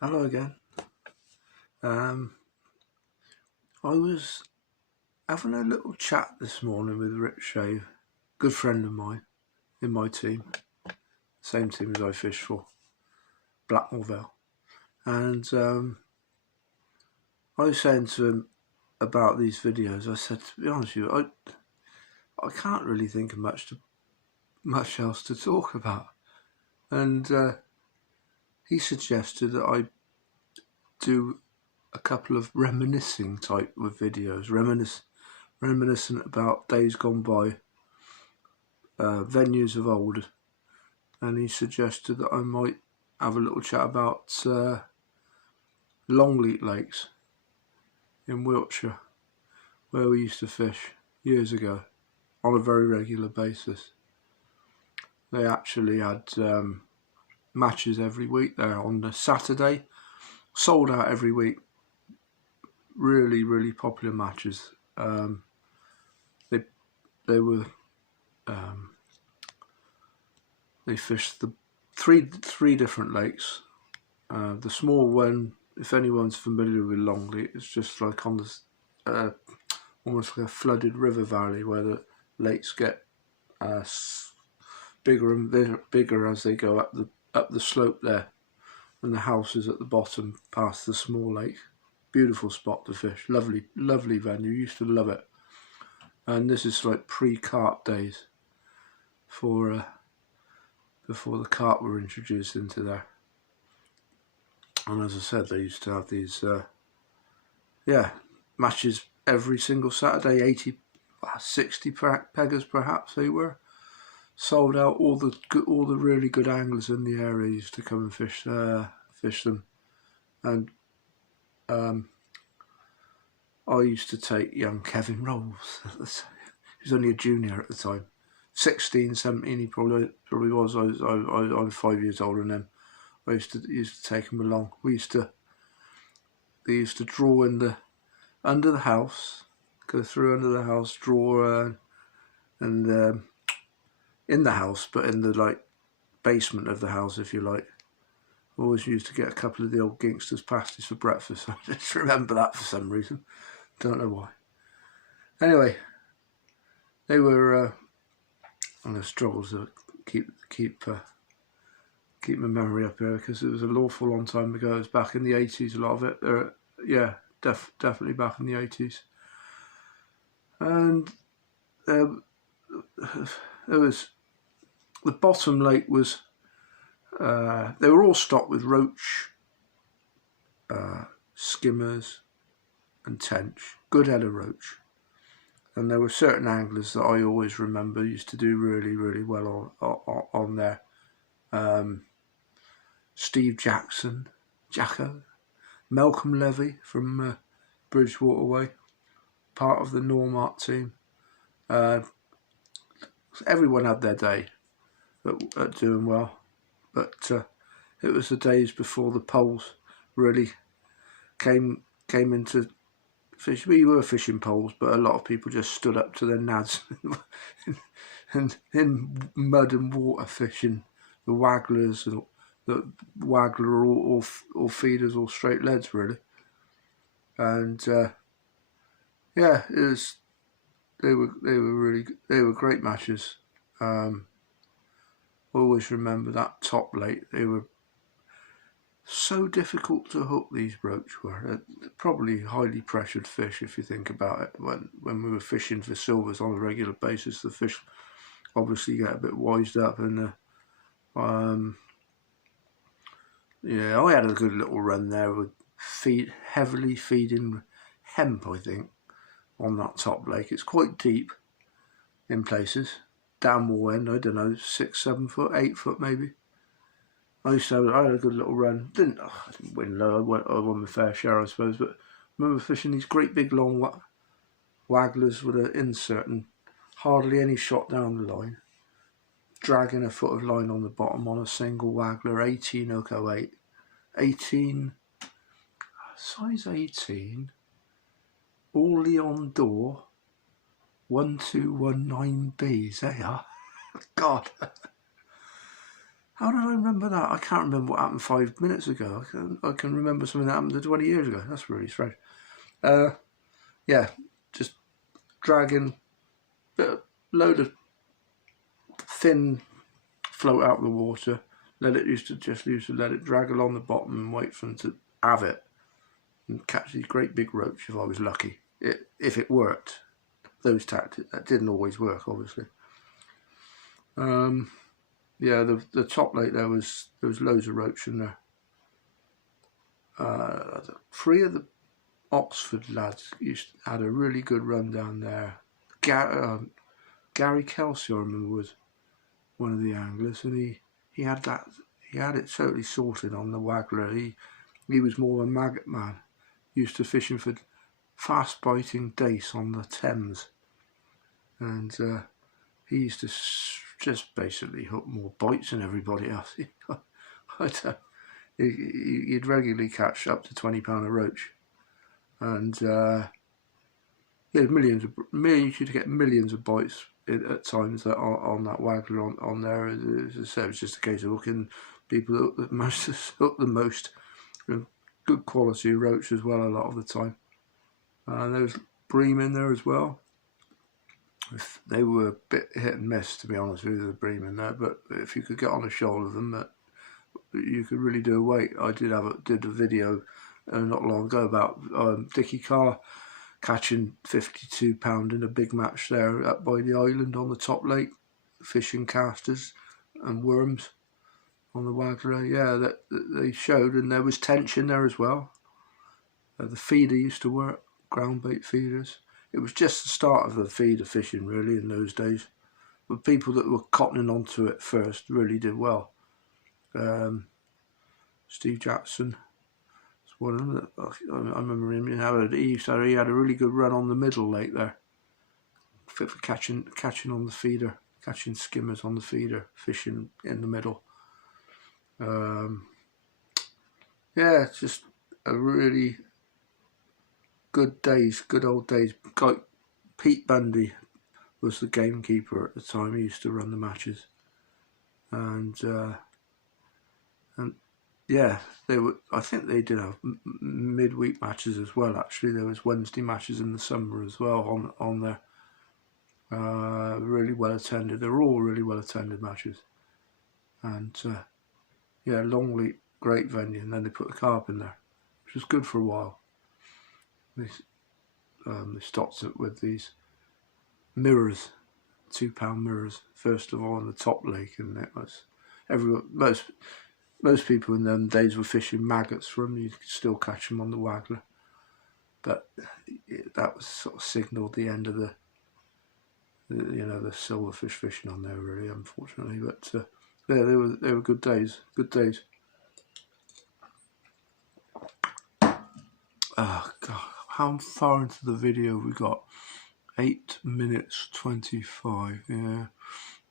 Hello again. I was having a little chat this morning with Rich Shave, good friend of mine in my team, same team as I fish for, Blackmore Vale. And I was saying to him about these videos. I said, to be honest with you, I can't really think of much else to talk about. And he suggested that I do a couple of reminiscing type of videos, reminiscent about days gone by, venues of old, and he suggested that I might have a little chat about Longleat lakes in Wiltshire, where we used to fish years ago on a very regular basis. They actually had matches every week there on the Saturday, sold out every week. Really, really popular matches. They were they fished the three different lakes. The small one, if anyone's familiar with Longleat, it's just like on the almost like a flooded river valley where the lakes get bigger and bigger as they go up the slope there, and the house is at the bottom past the small lake. Beautiful spot to fish. Lovely venue. Used to love it. And this is like pre-carp days, before the carp were introduced into there. And as I said, they used to have these matches every single Saturday. 60 peggers perhaps they were. Sold out. All the really good anglers in the area used to come and fish them. And I used to take young Kevin Rolls. He was only a junior at the time. 16, 17 he probably was. I was 5 years older than him. I used to take him along. They used to draw under the house, go through under the house, draw and in the house, but in the basement of the house, if you like. Always used to get a couple of the old gangsters pasties for breakfast. I just remember that for some reason. Don't know why. Anyway, they were I'm going to struggle to keep my memory up here, because it was an awful long time ago. It was back in the 80s, a lot of it. Definitely back in the 80s. And there was, the bottom lake was, they were all stocked with roach, skimmers and tench, good head of roach. And there were certain anglers that I always remember used to do really, really well on there. Steve Jackson, Jacko, Malcolm Levy from Bridgewater Way, part of the Normart team. Everyone had their day at doing well, but it was the days before the poles really came into fish. We were fishing poles, but a lot of people just stood up to their nads and in mud and water fishing. The wagglers, the waggler, all feeders, all straight leads really. And it was. They were great matches. Always remember that top lake. They were so difficult to hook. These roach were probably highly pressured fish if you think about it. When we were fishing for silvers on a regular basis, the fish obviously get a bit wised up, and I had a good little run there with heavily feeding hemp, I think, on that top lake. It's quite deep in places. Downwall end, I don't know, 6, 7 foot, 8 foot maybe. I had a good little run. I didn't win low. I won my fair share, I suppose. But I remember fishing these great big long wagglers with an insert and hardly any shot down the line. Dragging a foot of line on the bottom on a single waggler, 18 hook 08. 18, size 18, all Leon door, 1219Bs, they are. God. How did I remember that? I can't remember what happened 5 minutes ago. I can remember something that happened 20 years ago. That's really strange. Yeah, just dragging a load of thin float out of the water. Used to let it drag along the bottom and wait for them to have it and catch these great big roach if I was lucky. If it worked, those tactics, that didn't always work, obviously. Yeah, the top lake there was loads of roach in there. 3 of the Oxford lads had a really good run down there. Gary Kelsey, I remember, was one of the anglers, and he had it totally sorted on the waggler. He was more a maggot man, used to fishing for fast biting dace on the Thames, and he used to just basically hook more bites than everybody else. He'd regularly catch up to £20 a roach, and he had you could get millions of bites at times that on that waggler on there. As I said, it was just a case of hooking people that hook the most, and good quality roach as well a lot of the time. There was bream in there as well. They were a bit hit and miss, to be honest with you, the bream in there, but if you could get on a shoal of them, you could really do a weight. I did a video not long ago about Dickie Carr catching £52 in a big match there up by the island on the top lake, fishing casters and worms on the waggler. Yeah, that they showed, and there was tension there as well. The feeder used to work, ground bait feeders. It was just the start of the feeder fishing, really, in those days. But people that were cottoning onto it first really did well. Steve Jackson was one of them. I remember him. He had a really good run on the middle lake there, fit for catching on the feeder, catching skimmers on the feeder, fishing in the middle. Yeah, just a really good old days. Like Pete Bundy was the gamekeeper at the time. He used to run the matches, and yeah, they were. I think they did have midweek matches as well. Actually, there was Wednesday matches in the summer as well on there. Really well attended. They were all really well attended matches, and yeah, Longleat, great venue. And then they put the carp in there, which was good for a while. They stocked it with these mirrors, £2 mirrors, first of all on the top lake, and it was most people in them days were fishing maggots from them. You could still catch them on the waggler, but that was sort of signalled the end of the silverfish fishing on there, really, unfortunately. But yeah, they were good days. Oh God, how far into the video we got? 8 minutes 25. Yeah,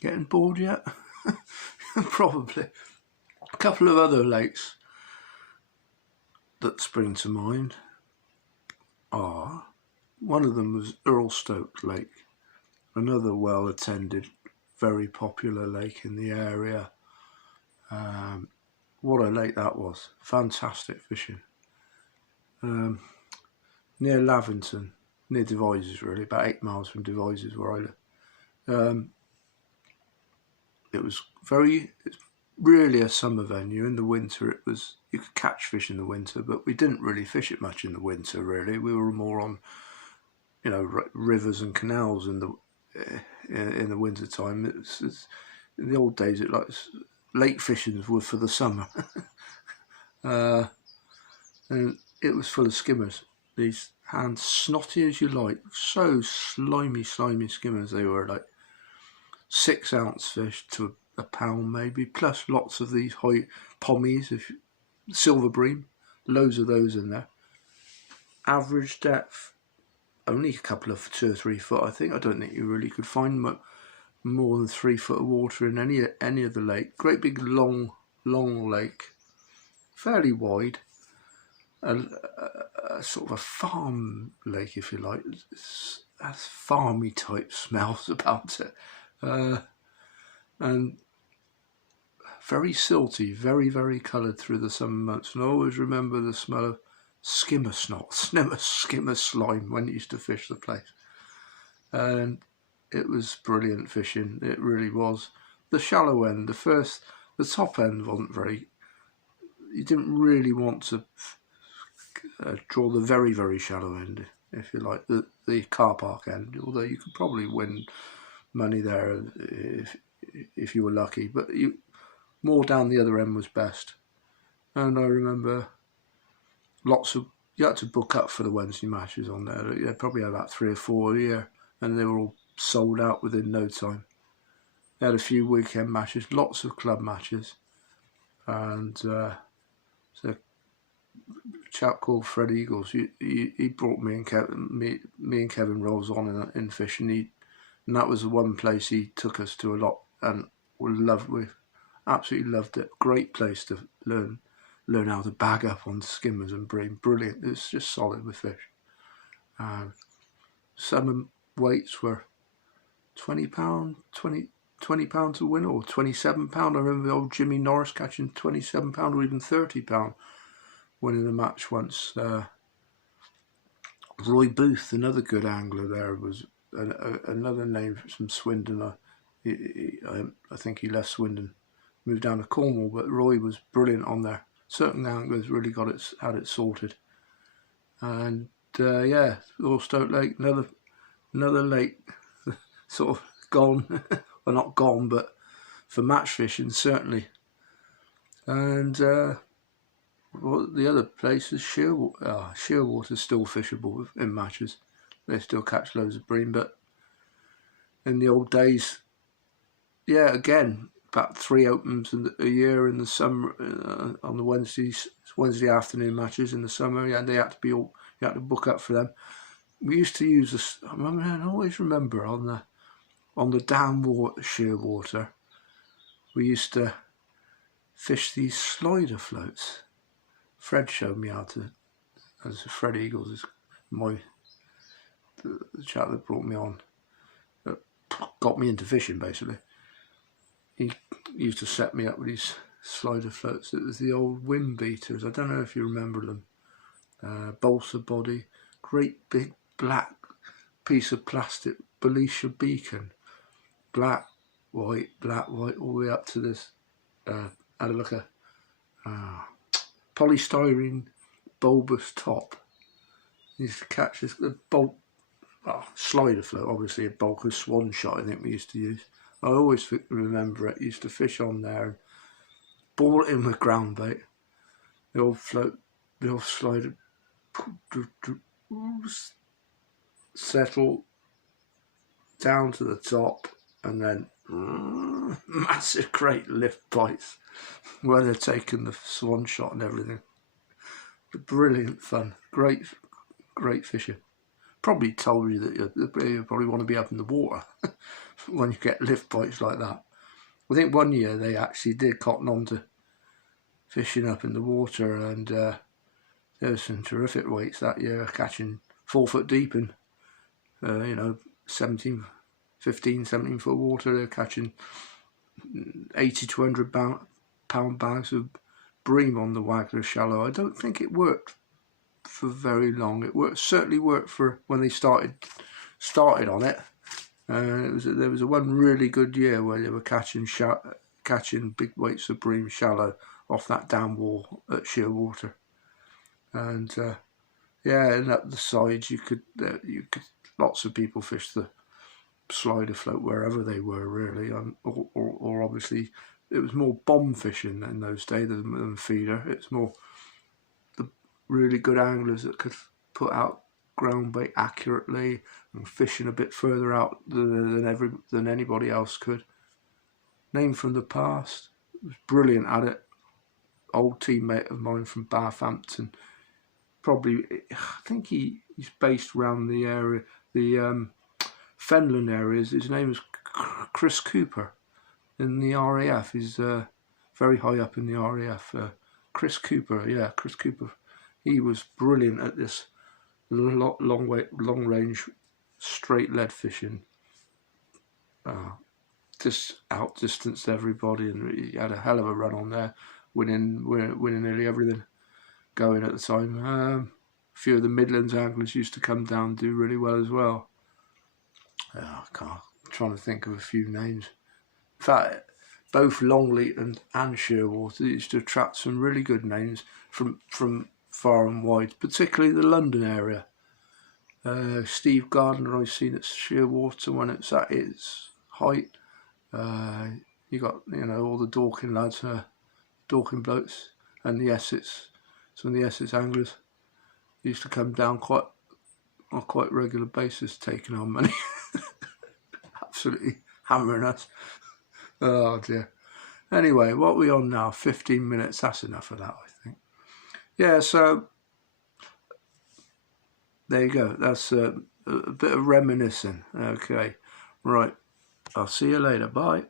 getting bored yet? Probably. A couple of other lakes that spring to mind are, one of them was Earlstoke Lake, another well attended, very popular lake in the area. What a lake that was. Fantastic fishing. Near Lavington, near Devizes, really, about 8 miles from Devizes where I live. It's really a summer venue. In the winter, you could catch fish in the winter, but we didn't really fish it much in the winter, really. We were more on, rivers and canals in the winter time. It's in the old days, lake fishing was for the summer. And it was full of skimmers. These hands, snotty as you like, so slimy skimmers they were, like 6 ounce fish to a pound maybe, plus lots of these high pommies, silver bream, loads of those in there. Average depth, only a couple of 2 or 3 foot, I think. I don't think you really could find more than 3 foot of water in any of the lake. Great big long lake, fairly wide. A sort of a farm lake, if you like. It has farmy type smells about it, and very silty, very, very coloured through the summer months. And I always remember the smell of skimmer snot, skimmer slime when you used to fish the place. And it was brilliant fishing, it really was. The shallow end, the top end wasn't very, you didn't really want to draw the very, very shallow end, if you like, the car park end, although you could probably win money there if you were lucky, but more down the other end was best. And I remember you had to book up for the Wednesday matches on there. You probably had about 3 or 4 a year, and they were all sold out within no time. They had a few weekend matches, lots of club matches, and so a chap called Fred Eagles, he brought me and Kevin Rolls on in fishing, and that was the one place he took us to a lot, and we absolutely loved it. Great place to learn how to bag up on skimmers and bream. Brilliant. It was just solid with fish. Some weights were £20, £20 a win, or £27. I remember the old Jimmy Norris catching £27 or even £30 winning a match once. Roy Booth, another good angler there, was another name from Swindon. I think he left Swindon, moved down to Cornwall, but Roy was brilliant on there. Certain anglers really had it sorted. And yeah, Earlstoke Lake, another lake sort of gone, well, not gone, but for match fishing certainly. And well, the other place is Shearwater. Shearwater's still fishable in matches. They still catch loads of bream, but in the old days, yeah, again, about 3 opens a year in the summer on the Wednesday afternoon matches in the summer. Yeah, they had to you had to book up for them. We used to use this. I always remember on the downwater Shearwater, we used to fish these slider floats. Fred showed me how to, as Fred Eagles is the chap that brought me on, that got me into fishing basically. He used to set me up with these slider floats. It was the old wind beaters. I don't know if you remember them. Balsa body, great big black piece of plastic Belisha beacon, black, white, all the way up to this. Had a look at polystyrene bulbous top. You used to catch this slider float, obviously a bulk of swan shot, I think we used to use. I always remember it. Used to fish on there and ball it in with ground bait. The old float, the old slider, settle down to the top, and then massive great lift bites where they're taking the swan shot and everything. Brilliant fun, great fishing. Probably told you that you probably want to be up in the water when you get lift bites like that. I think one year they actually did cotton on to fishing up in the water, and there was some terrific weights that year, catching 4 foot deep in 17 foot water. They're catching 80 to 100 pound bags of bream on the Wagler shallow. I don't think it worked for very long. Certainly worked for when they started on it. There was a one really good year where they were catching big weights of bream shallow off that down wall at Shearwater, and and up the sides you could lots of people fish the slider float wherever they were really, or obviously it was more bomb fishing in those days than feeder. It's more the really good anglers that could put out ground bait accurately and fishing a bit further out than anybody else could. Name from the past, was brilliant at it. Old teammate of mine from Bathampton. Probably, I think he's based around the area, the Fenland areas. His name is Chris Cooper in the RAF. He's very high up in the RAF. Chris Cooper. He was brilliant at this long range straight lead fishing. just outdistanced everybody, and he had a hell of a run on there, winning nearly everything going at the time. A few of the Midlands anglers used to come down and do really well as well. I'm trying to think of a few names. In fact, both Longleat and Shearwater used to attract some really good names from far and wide, particularly the London area. Steve Gardner I've seen at Shearwater when it's at its height. You got all the Dorking lads, Dorking blokes, and the Essex. Some of the Essex anglers used to come down on a quite regular basis, taking our money, absolutely hammering us. Oh dear. Anyway, what are we on now? 15 minutes. That's enough of that, I think. Yeah, so there you go. That's a bit of reminiscing. Okay, right. I'll see you later. Bye.